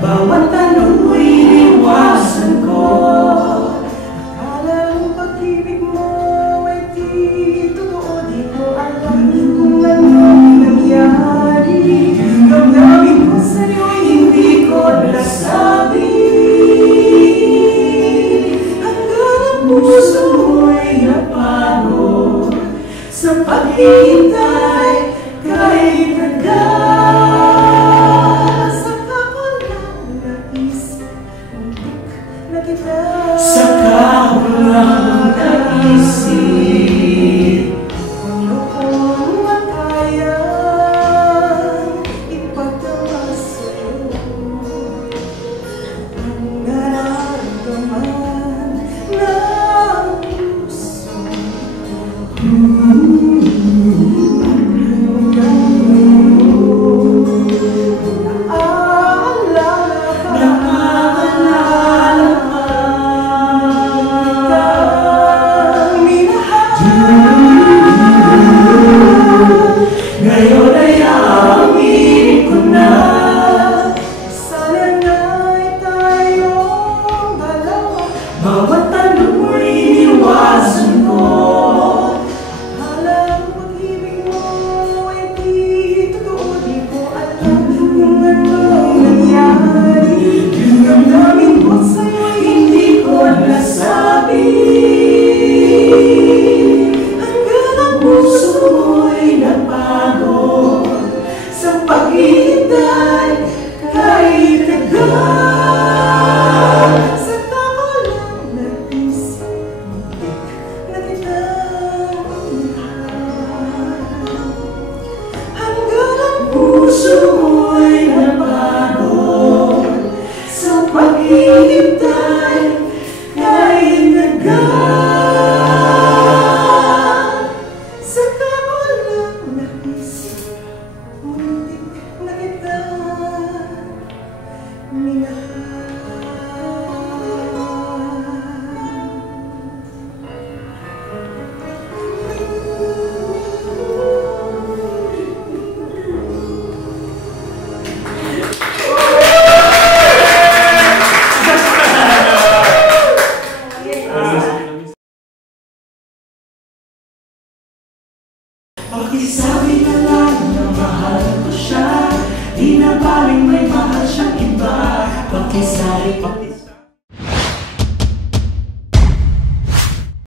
Bawat tanong mo'y iniwasan ko. Akala ang pag-ibig mo ay di totoo. Di ko alam kung anong nangyari. Damdamin ko sa'yo'y hindi ko nasabi. Hanggang ang puso mo'y napagod sa paghihintay kay tagal. Saka ko lang naisip, muntik na kita. Saka ko lang naisip, Ano kung makayang ipagdama sa'yo ang nararamdaman ng puso. ngayon ay aaminin ko na. Sana na'y tayong dalawa. Bawat tanong mo'y iniwasan ko. Akala ang pag-ibig mo ay di totoo. Di ko alam kung anong nangyari. Yung damdamin ko sa'yo'y hindi ko nasabi. Hanggang ang puso mo'y napagod sa paghihintay kay tagal. Saka ko lang naisip, muntik na kitang mahal. Hanggang ang Puso mo'y napagod sa paghihintay kay tagal. saka ko lang naisip, muntik na kitang minahal. Pakisabi na lang na mahal ko siya, di na baling may mahal siyang iba. Pakisabi